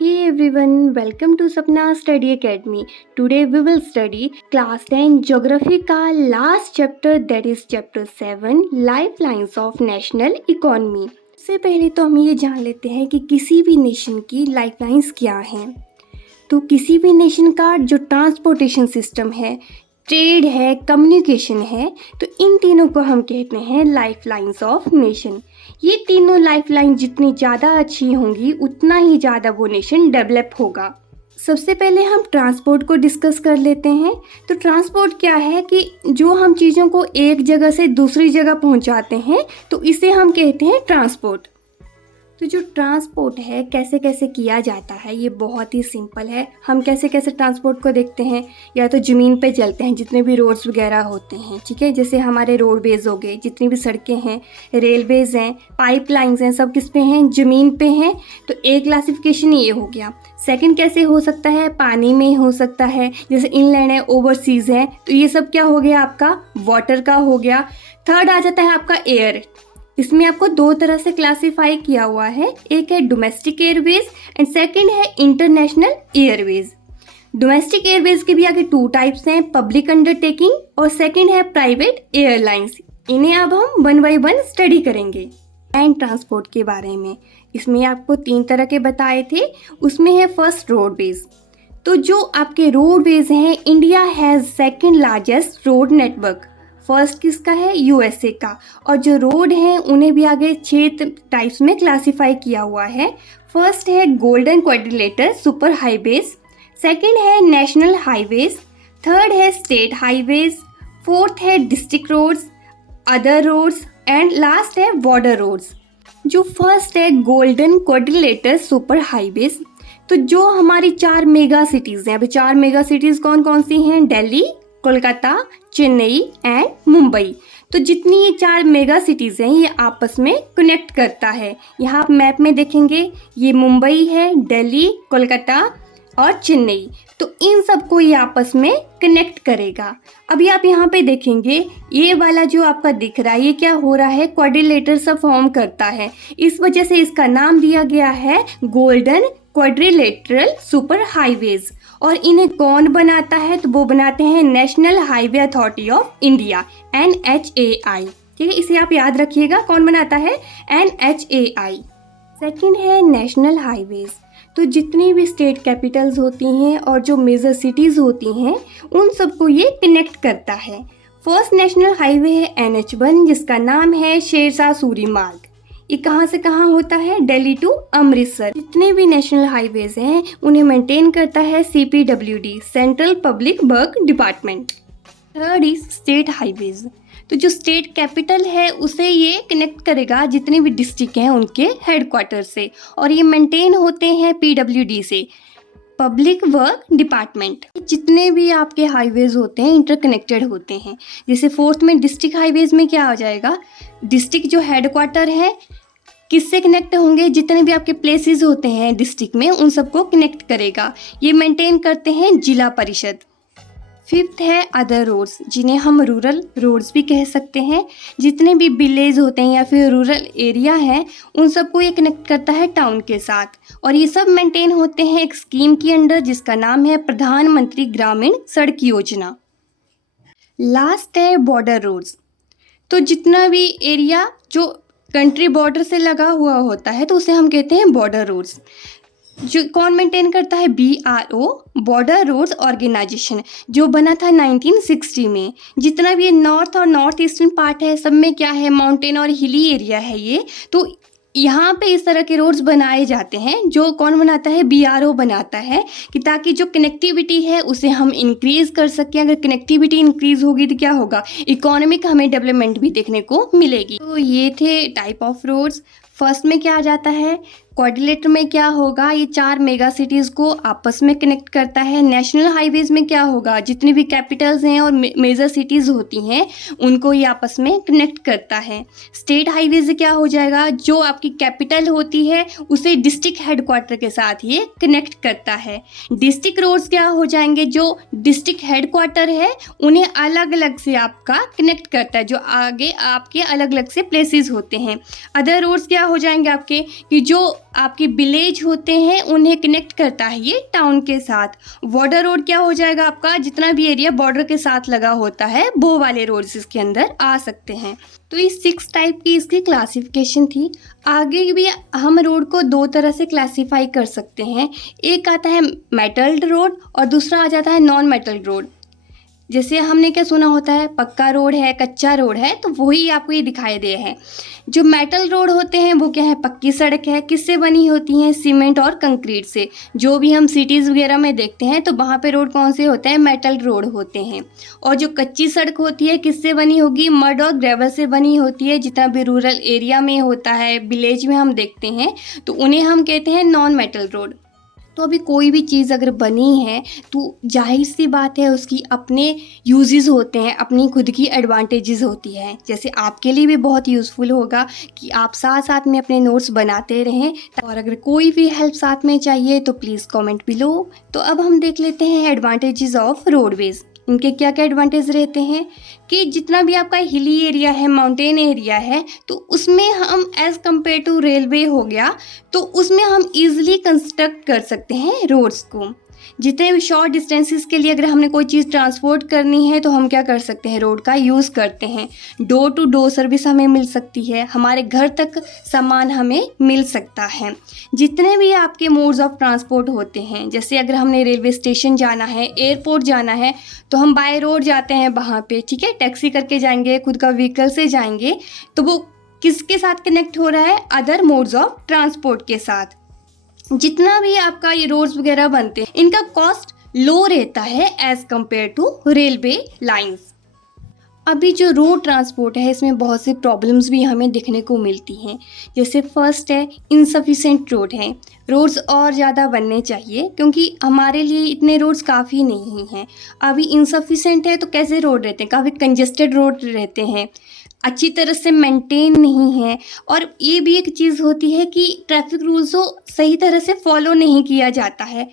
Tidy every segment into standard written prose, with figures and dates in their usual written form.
Hey everyone, welcome to Sapna Study Academy. Today we will study class 10 geography का last chapter, that is chapter 7 Lifelines of National Economy. सबसे पहले तो हम ये जान लेते हैं कि किसी भी नेशन की लाइफलाइंस क्या हैं। तो किसी भी नेशन का जो ट्रांसपोर्टेशन सिस्टम है, ट्रेड है, कम्युनिकेशन है, तो इन तीनों को हम कहते हैं लाइफलाइंस ऑफ नेशन। ये तीनों लाइफलाइन जितनी ज़्यादा अच्छी होंगी उतना ही ज़्यादा वो नेशन डेवलप होगा। सबसे पहले हम ट्रांसपोर्ट को डिस्कस कर लेते हैं। तो ट्रांसपोर्ट क्या है कि जो हम चीज़ों को एक जगह से दूसरी जगह पहुंचाते हैं तो इसे हम कहते हैं ट्रांसपोर्ट। तो जो ट्रांसपोर्ट है कैसे कैसे किया जाता है ये बहुत ही सिंपल है। हम कैसे कैसे ट्रांसपोर्ट को देखते हैं, या तो ज़मीन पे चलते हैं जितने भी रोड्स वगैरह होते हैं, ठीक है, जैसे हमारे रोडवेज हो गए, जितनी भी सड़कें हैं, रेलवेज़ हैं, पाइपलाइंस हैं, सब किस पे हैं, ज़मीन पे हैं। तो एक क्लासिफिकेशन ये हो गया। सेकंड कैसे हो सकता है, पानी में हो सकता है, जैसे इनलैंड है, ओवरसीज़ है, तो ये सब क्या हो गया आपका वाटर का हो गया। थर्ड आ जाता है आपका एयर। इसमें आपको दो तरह से क्लासिफाई किया हुआ है, एक है डोमेस्टिक एयरवेज एंड सेकंड है इंटरनेशनल एयरवेज। डोमेस्टिक एयरवेज के भी आगे टू टाइप्स हैं, पब्लिक अंडरटेकिंग और सेकंड है प्राइवेट एयरलाइंस। इन्हें अब हम वन बाय वन स्टडी करेंगे। लैंड ट्रांसपोर्ट के बारे में इसमें आपको तीन तरह के बताए थे। उसमें है फर्स्ट रोडवेज। तो जो आपके रोडवेज हैं, India has second largest road network. First किसका है, यूएसए का। और जो रोड हैं उन्हें भी आगे 6 टाइप्स में क्लासिफाई किया हुआ है। फर्स्ट है golden quadrilateral super highways, second है नेशनल हाईवेज, थर्ड है स्टेट हाईवेज, फोर्थ है district roads, other roads and last है बॉर्डर रोड्स। जो फर्स्ट है गोल्डन क्वाड्रिलेटर सुपर हाईवेज, तो जो हमारी 4 मेगा सिटीज़ हैं, अभी 4 मेगा सिटीज़ कौन कौन सी हैं, दिल्ली, कोलकाता, चेन्नई एंड मुंबई। तो जितनी ये 4 मेगा सिटीज़ हैं ये आपस में कनेक्ट करता है। यहाँ आप मैप में देखेंगे ये मुंबई है, दिल्ली, कोलकाता और चेन्नई, तो इन सबको ये आपस में कनेक्ट करेगा। अभी आप यहाँ पे देखेंगे ये वाला जो आपका दिख रहा है ये क्या हो रहा है, क्वाड्रिलेटर सा फॉर्म करता है। इस वजह से इसका नाम दिया गया है गोल्डन क्वाड्रिलेटरल सुपर हाईवेज। और इन्हें कौन बनाता है, तो वो बनाते हैं national highway authority of India, NHAI। ठीक है, इसे आप याद रखिएगा, कौन बनाता है, NHAI। सेकंड है नेशनल हाईवेज। तो जितनी भी स्टेट कैपिटल्स होती हैं और जो मेजर सिटीज़ होती हैं उन सबको ये कनेक्ट करता है। फर्स्ट नेशनल हाईवे है NH1 जिसका नाम है शेरशाह सूरी मार्ग। ये कहाँ से कहाँ होता है, दिल्ली टू अमृतसर। जितने भी नेशनल हाईवेज हैं उन्हें मेंटेन करता है CPWD, central public work department. Third is state highways. तो जो स्टेट कैपिटल है उसे ये कनेक्ट करेगा जितने भी डिस्ट्रिक्ट हैं उनके हेडक्वार्टर से, और ये मेंटेन होते हैं PWD से, पब्लिक वर्क डिपार्टमेंट। जितने भी आपके हाईवेज होते हैं इंटरकनेक्टेड होते हैं। जैसे फोर्थ में डिस्ट्रिक्ट हाईवेज में क्या हो जाएगा, डिस्ट्रिक्ट जो हेडक्वार्टर है किससे कनेक्ट होंगे, जितने भी आपके प्लेसेस होते हैं डिस्ट्रिक्ट में उन सबको कनेक्ट करेगा। ये मेंटेन करते हैं जिला परिषद। फिफ्थ है अदर रोड्स, जिन्हें हम रूरल रोड्स भी कह सकते हैं। जितने भी विलेज होते हैं या फिर रूरल एरिया है उन सबको ये कनेक्ट करता है टाउन के साथ, और ये सब मेंटेन होते हैं एक स्कीम के अंडर जिसका नाम है प्रधानमंत्री ग्रामीण सड़क योजना। लास्ट है बॉर्डर रोड्स। तो जितना भी एरिया जो कंट्री बॉर्डर से लगा हुआ होता है तो उसे हम कहते हैं बॉर्डर रोड्स। जो कौन मेंटेन करता है, BRO, बॉर्डर रोड्स ऑर्गेनाइजेशन, जो बना था 1960 में। जितना भी ये नॉर्थ और नॉर्थ ईस्टर्न पार्ट है सब में क्या है, माउंटेन और हिली एरिया है ये, तो यहाँ पे इस तरह के रोड्स बनाए जाते हैं। जो कौन बनाता है, BRO बनाता है, कि ताकि जो कनेक्टिविटी है उसे हम इंक्रीज़ कर सकें। अगर कनेक्टिविटी इंक्रीज़ होगी तो क्या होगा, इकोनॉमिक हमें डेवलपमेंट भी देखने को मिलेगी। तो ये थे टाइप ऑफ रोड्स। फर्स्ट में क्या आ जाता है, क्वाड्रिलेटर में क्या होगा, ये 4 मेगा सिटीज़ को आपस में कनेक्ट करता है। नेशनल हाईवेज में क्या होगा, जितनी भी कैपिटल्स हैं और मेजर सिटीज़ होती हैं उनको ये आपस में कनेक्ट करता है। स्टेट हाईवेज से क्या हो जाएगा, जो आपकी कैपिटल होती है उसे डिस्ट्रिक्ट हेडक्वार्टर के साथ ये कनेक्ट करता है। डिस्ट्रिक्ट रोड्स क्या हो जाएंगे, जो डिस्ट्रिक्ट हेडक्वार्टर है उन्हें अलग अलग से आपका कनेक्ट करता है, जो आगे आपके अलग अलग से प्लेसेस होते हैं। अदर रोड्स क्या हो जाएंगे आपके, कि जो आपके विलेज होते हैं उन्हें कनेक्ट करता है ये टाउन के साथ। बॉर्डर रोड क्या हो जाएगा आपका, जितना भी एरिया बॉर्डर के साथ लगा होता है वो वाले रोड्स इसके अंदर आ सकते हैं। तो ये 6 टाइप की इसकी क्लासिफिकेशन थी। आगे भी हम रोड को 2 तरह से क्लासीफाई कर सकते हैं। एक आता है मेटल्ड रोड और दूसरा आ जाता है नॉन मेटल्ड रोड। जैसे हमने क्या सुना होता है, पक्का रोड है, कच्चा रोड है, तो वही आपको ये दिखाई दे है। जो मेटल रोड होते हैं वो क्या है, पक्की सड़क है। किससे बनी होती हैं, सीमेंट और कंक्रीट से। जो भी हम सिटीज़ वगैरह में देखते हैं तो वहाँ पे रोड कौन से होते हैं, मेटल रोड होते हैं। और जो कच्ची सड़क होती है किससे बनी होगी, मड और ग्रेवल से बनी होती है। जितना भी रूरल एरिया में होता है, विलेज में हम देखते हैं, तो उन्हें हम कहते हैं नॉन मेटल रोड। तो अभी कोई भी चीज़ अगर बनी है तो जाहिर सी बात है उसकी अपने यूजेस होते हैं, अपनी खुद की एडवांटेजेस होती है। जैसे आपके लिए भी बहुत यूज़फुल होगा कि आप साथ साथ में अपने नोट्स बनाते रहें। और अगर कोई भी हेल्प साथ में चाहिए तो प्लीज़ कमेंट बिलो। तो अब हम देख लेते हैं एडवांटेजेस ऑफ रोडवेज़। इनके क्या क्या एडवांटेज रहते हैं कि जितना भी आपका हिली एरिया है, माउंटेन एरिया है, तो उसमें हम एज़ कम्पेयर टू रेलवे हो गया तो उसमें हम इजीली कंस्ट्रक्ट कर सकते हैं रोड्स को। जितने भी शॉर्ट डिस्टेंसेस के लिए अगर हमने कोई चीज़ ट्रांसपोर्ट करनी है तो हम क्या कर सकते हैं, रोड का यूज़ करते हैं। डोर टू डोर सर्विस हमें मिल सकती है, हमारे घर तक सामान हमें मिल सकता है। जितने भी आपके मोड्स ऑफ ट्रांसपोर्ट होते हैं, जैसे अगर हमने रेलवे स्टेशन जाना है, एयरपोर्ट जाना है, तो हम बाय रोड जाते हैं वहाँ पे, ठीक है, टैक्सी करके जाएंगे, खुद का व्हीकल से जाएंगे, तो वो किसके साथ कनेक्ट हो रहा है, अदर मोड्स ऑफ ट्रांसपोर्ट के साथ। जितना भी आपका ये रोड्स वगैरह बनते हैं इनका कॉस्ट लो रहता है as compare to railway lines. अभी जो रोड ट्रांसपोर्ट है इसमें बहुत सी प्रॉब्लम्स भी हमें देखने को मिलती हैं। जैसे फर्स्ट है इनसफिशेंट रोड है। रोड्स और ज़्यादा बनने चाहिए क्योंकि हमारे लिए इतने रोड्स काफ़ी नहीं हैं। अभी इनसफिशेंट है तो कैसे रोड रहते हैं, काफ़ी कंजेस्टेड रोड रहते हैं, अच्छी तरह से मेंटेन नहीं है। और ये भी एक चीज़ होती है कि ट्रैफिक रूल्स को सही तरह से फॉलो नहीं किया जाता है।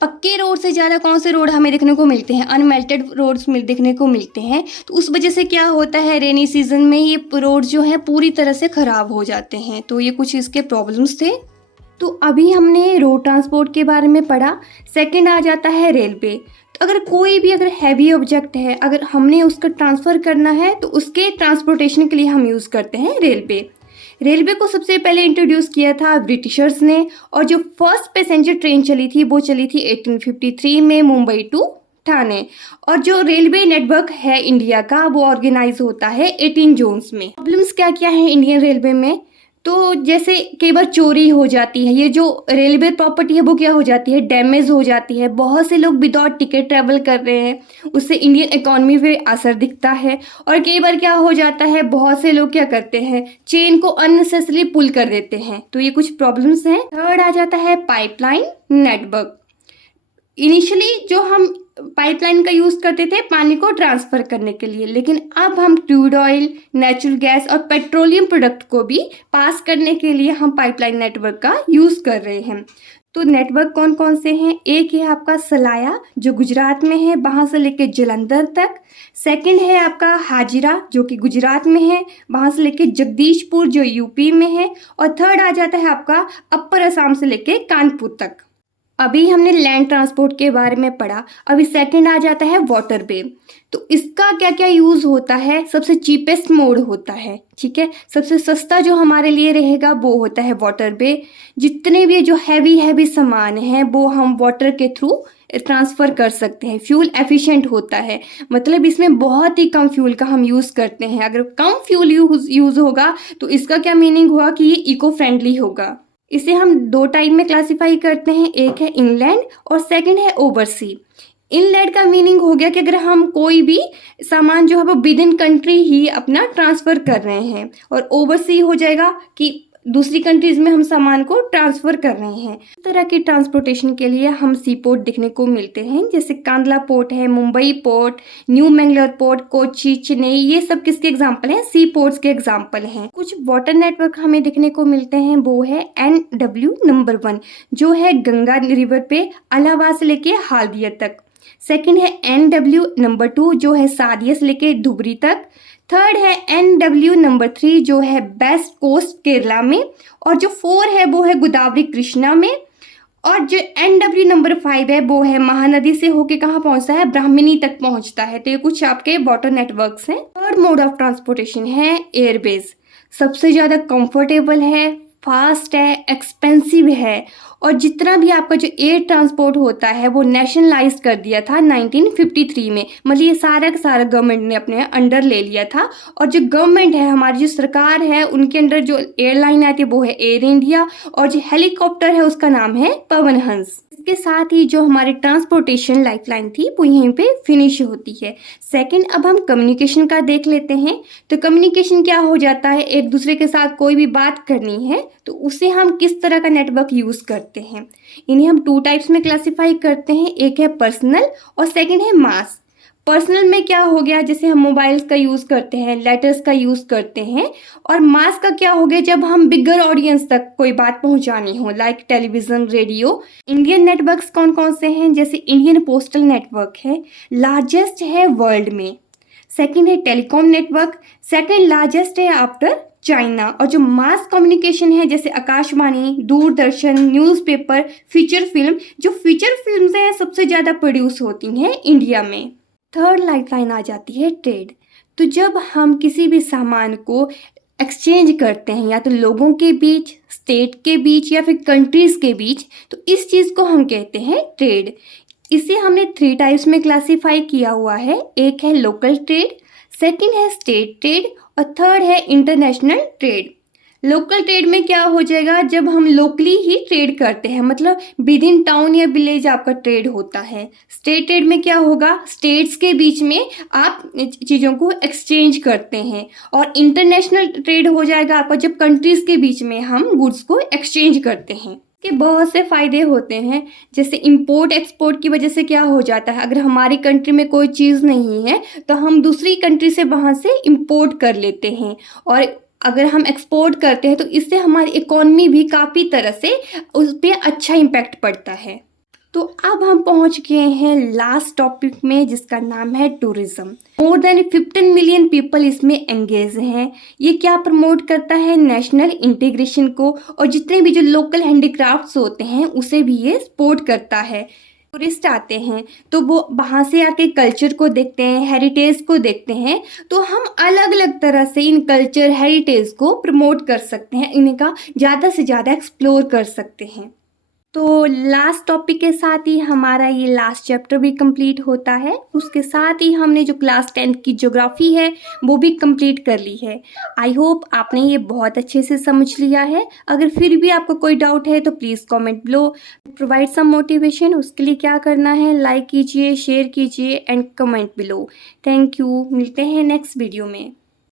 पक्के रोड से ज़्यादा कौन से रोड हमें देखने को मिलते हैं, अनमेल्टेड रोड्स देखने को मिलते हैं। तो उस वजह से क्या होता है, रेनी सीजन में ये रोड जो है पूरी तरह से ख़राब हो जाते हैं। तो ये कुछ इसके प्रॉब्लम्स थे। तो अभी हमने रोड ट्रांसपोर्ट के बारे में पढ़ा। सेकंड आ जाता है रेलवे। तो अगर कोई भी हैवी ऑब्जेक्ट है, अगर हमने उसका ट्रांसफ़र करना है तो उसके ट्रांसपोर्टेशन के लिए हम यूज़ करते हैं रेलवे। रेलवे को सबसे पहले इंट्रोड्यूस किया था ब्रिटिशर्स ने, और जो फर्स्ट पैसेंजर ट्रेन चली थी वो चली थी 1853 में, मुंबई टू ठाणे। और जो रेलवे नेटवर्क है इंडिया का वो ऑर्गेनाइज होता है 18 जोन्स में। प्रॉब्लम्स क्या क्या है इंडियन रेलवे में, तो जैसे कई बार चोरी हो जाती है, ये जो रेलवे प्रॉपर्टी है वो क्या हो जाती है, डैमेज हो जाती है। बहुत से लोग विदाउट टिकट ट्रैवल कर रहे हैं, उससे इंडियन इकोनॉमी पे असर दिखता है। और कई बार क्या हो जाता है, बहुत से लोग क्या करते हैं, चेन को अननेसेसरी पुल कर देते हैं। तो ये कुछ प्रॉब्लम्स हैं। थर्ड आ जाता है पाइपलाइन नेटवर्क। इनिशियली जो हम पाइपलाइन का यूज़ करते थे पानी को ट्रांसफ़र करने के लिए, लेकिन अब हम क्रूड ऑयल, नेचुरल गैस और पेट्रोलियम प्रोडक्ट को भी पास करने के लिए हम पाइपलाइन नेटवर्क का यूज़ कर रहे हैं। तो नेटवर्क कौन कौन से हैं, एक है आपका सलाया जो गुजरात में है, वहाँ से लेके जलंधर तक। सेकंड है आपका हाजिरा जो कि गुजरात में है, वहाँ से लेके जगदीशपुर जो यूपी में है। और थर्ड आ जाता है आपका अपर असम से लेके कानपुर तक। अभी हमने लैंड ट्रांसपोर्ट के बारे में पढ़ा। अभी सेकंड आ जाता है वाटर वे। तो इसका क्या क्या यूज़ होता है, सबसे चीपेस्ट मोड होता है, ठीक है, सबसे सस्ता जो हमारे लिए रहेगा वो होता है वाटर वे। जितने भी जो हैवी सामान हैं वो हम वाटर के थ्रू ट्रांसफ़र कर सकते हैं। फ्यूल एफिशिएंट होता है, मतलब इसमें बहुत ही कम फ्यूल का हम यूज़ करते हैं। अगर कम फ्यूल यूज़ होगा तो इसका क्या मीनिंग हुआ कि ये इको फ्रेंडली होगा। इसे हम 2 टाइप में क्लासिफाई करते हैं, एक है इनलैंड और सेकंड है ओवरसी। इनलैंड का मीनिंग हो गया कि अगर हम कोई भी सामान जो है वो विद इन कंट्री ही अपना ट्रांसफ़र कर रहे हैं, और ओवरसी हो जाएगा कि दूसरी कंट्रीज में हम सामान को ट्रांसफ़र कर रहे हैं। इस तरह की ट्रांसपोर्टेशन के लिए हम सी पोर्ट देखने को मिलते हैं, जैसे कांदला पोर्ट है, Mumbai port, new Mangalore port, Kochi, Chennai, ये सब किसके एग्जाम्पल हैं, सी पोर्ट्स के एग्जाम्पल हैं। कुछ वाटर नेटवर्क हमें देखने को मिलते हैं, वो है NW नंबर 1 जो है गंगा रिवर पे इलाहाबाद से लेके हाल्दिया तक। सेकेंड है NW नंबर 2 जो है सादिया से लेके धुबरी तक। थर्ड है NW नंबर 3 जो है बेस्ट कोस्ट केरला में, और जो 4 है वो है गोदावरी कृष्णा में, और जो NW नंबर 5 है वो है महानदी से होके कहाँ पहुंचता है, ब्राह्मणी तक पहुंचता है। तो ये कुछ आपके वाटर नेटवर्क्स हैं। थर्ड मोड ऑफ ट्रांसपोर्टेशन है एयरबेस। सबसे ज़्यादा कंफर्टेबल है, फास्ट है, एक्सपेंसिव है, और जितना भी आपका जो एयर ट्रांसपोर्ट होता है वो नेशनलाइज कर दिया था 1953 में। मतलब ये सारा का सारा गवर्नमेंट ने अपने अंडर ले लिया था। और जो गवर्नमेंट है, हमारी जो सरकार है, उनके अंडर जो एयरलाइन आती है वो है एयर इंडिया, और जो हेलीकॉप्टर है उसका नाम है पवन हंस। इसके साथ ही जो हमारी ट्रांसपोर्टेशन लाइफलाइन थी वो यहीं पे फिनिश होती है। सेकंड, अब हम कम्युनिकेशन का देख लेते हैं। तो कम्युनिकेशन क्या हो जाता है, एक दूसरे के साथ कोई भी बात करनी है तो उसे हम किस तरह का नेटवर्क यूज़ करते हैं। इन्हें हम 2 टाइप्स में क्लासिफाई करते हैं, एक है पर्सनल और सेकंड है मास। पर्सनल में क्या हो गया, जैसे हम मोबाइल्स का यूज़ करते हैं, लेटर्स का यूज़ करते हैं। और मास का क्या हो गया, जब हम बिगर ऑडियंस तक कोई बात पहुंचानी हो, like television, radio. Indian networks कौन कौन से हैं, जैसे इंडियन पोस्टल नेटवर्क है, लार्जेस्ट है वर्ल्ड में। सेकंड है टेलीकॉम नेटवर्क, सेकंड लार्जेस्ट है आफ्टर चाइना। और जो मास कम्युनिकेशन है, जैसे Akashvani, Doordarshan, newspaper, feature film, जो फीचर फिल्म्स हैं सबसे ज़्यादा प्रोड्यूस होती हैं इंडिया में। थर्ड लाइफलाइन आ जाती है ट्रेड। तो जब हम किसी भी सामान को एक्सचेंज करते हैं, या तो लोगों के बीच, स्टेट के बीच, या फिर कंट्रीज के बीच, तो इस चीज़ को हम कहते हैं ट्रेड। इसे हमने 3 टाइप्स में क्लासीफाई किया हुआ है, एक है लोकल ट्रेड, सेकंड है स्टेट ट्रेड, और थर्ड है इंटरनेशनल ट्रेड। लोकल ट्रेड में क्या हो जाएगा, जब हम लोकली ही ट्रेड करते हैं, मतलब विद इन टाउन या विलेज आपका ट्रेड होता है। स्टेट ट्रेड में क्या होगा, स्टेट्स के बीच में आप चीज़ों को एक्सचेंज करते हैं। और इंटरनेशनल ट्रेड हो जाएगा आपका जब कंट्रीज के बीच में हम गुड्स को एक्सचेंज करते हैं। के बहुत से फ़ायदे होते हैं, जैसे इंपोर्ट एक्सपोर्ट की वजह से क्या हो जाता है, अगर हमारी कंट्री में कोई चीज़ नहीं है तो हम दूसरी कंट्री से वहाँ से इंपोर्ट कर लेते हैं, और अगर हम एक्सपोर्ट करते हैं तो इससे हमारी इकोनॉमी भी काफ़ी तरह से उस पर अच्छा इम्पैक्ट पड़ता है। तो अब हम पहुंच गए हैं लास्ट टॉपिक में, जिसका नाम है tourism. More than 15 million people इसमें एंगेज हैं। ये क्या प्रमोट करता है, नेशनल इंटीग्रेशन को, और जितने भी जो लोकल हैंडीक्राफ्ट्स होते हैं उसे भी ये सपोर्ट करता है। टूरिस्ट आते हैं तो वो वहाँ से आके कल्चर को देखते हैं, हेरिटेज को देखते हैं, तो हम अलग अलग तरह से इन कल्चर हेरिटेज को प्रमोट कर सकते हैं, इनका ज़्यादा से ज़्यादा एक्सप्लोर कर सकते हैं। तो लास्ट टॉपिक के साथ ही हमारा ये लास्ट चैप्टर भी कंप्लीट होता है। उसके साथ ही हमने जो क्लास 10 की ज्योग्राफी है वो भी कंप्लीट कर ली है। आई होप आपने ये बहुत अच्छे से समझ लिया है। अगर फिर भी आपको कोई डाउट है तो please comment below, provide some motivation. उसके लिए क्या करना है, लाइक कीजिए, शेयर कीजिए and comment below. Thank you, मिलते हैं नेक्स्ट वीडियो में।